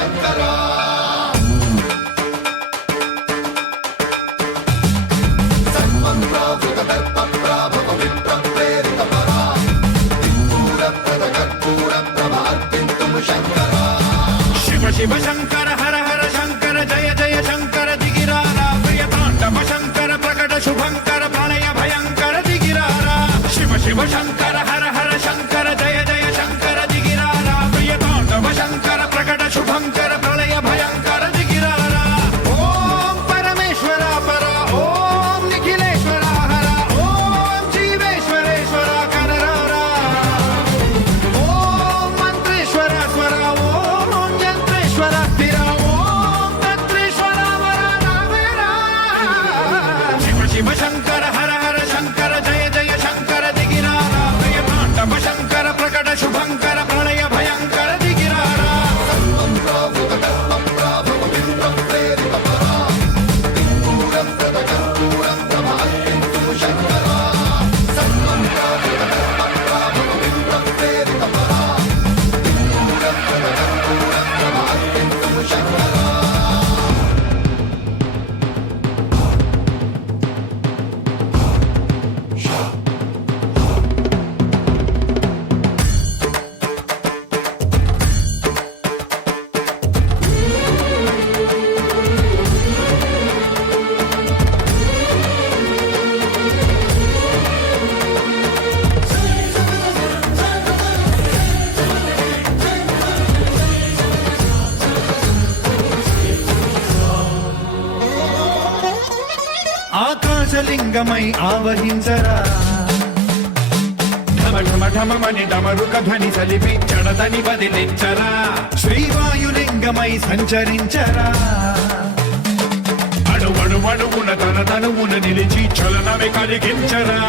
శంకర సన్మంత్రావృత దర్ప ప్రాభవ విప్ర ప్రేరిత పరా సింధూర ప్రద కర్పూర ప్రభ అర్పింతుము శంకర శివ శివ శంకర హర హర శంకర జయ జయ శంకర దిగిరారా ప్రియతాండవ శంకర ప్రకట శుభంకర ప్రళయ భయంకర దిగిరారా శివ శివ శంకర హర హర శంకర జయ జయ శంకర దిగిరారా ప్రియతాండవ శంకర ప్రకట శుభంకర ప్రళయ భయంకర దిగిరారా ఓం పరమేశ్వర పర ఓం నిఖిలేశ్వర హర ఓం జీవేశ్వరేశ్వర కరరారా ఓం మంత్రేశ్వర స్వర ఓం యంత్రేశ్వర స్థిర ఓం తంత్రేశ్వర వర నావేరా శివ శివ శంకర హర హర శంకర జయ జయ శంకర దిగిరారా ప్రియతాండవ శంకర ప్రకట శుభంకర ప్రళయ భయంకర దిగిరారా సన్మంత్రావృత దర్ప ప్రాభవ విప్ర ప్రేరిత పరా సింధూర ప్రద కర్పూర ప్రభ అర్పింతుము శంకర సన్మంత్రావృత దర్ప ప్రాభవ విప్ర ప్రేరిత పరా సింధూర ప్రద కర్పూర ప్రభ అర్పింతుము శంకర ఆకాశలింగమై ఆవహించరా ఢమ ఢమ ఢమమని డమరుక ధ్వని సలిపి జడదని వదిలించరా శ్రీవాయులింగమై సంచరించరా అణువణువున తన తనువున నిలిచి చలనమే కలిగించరా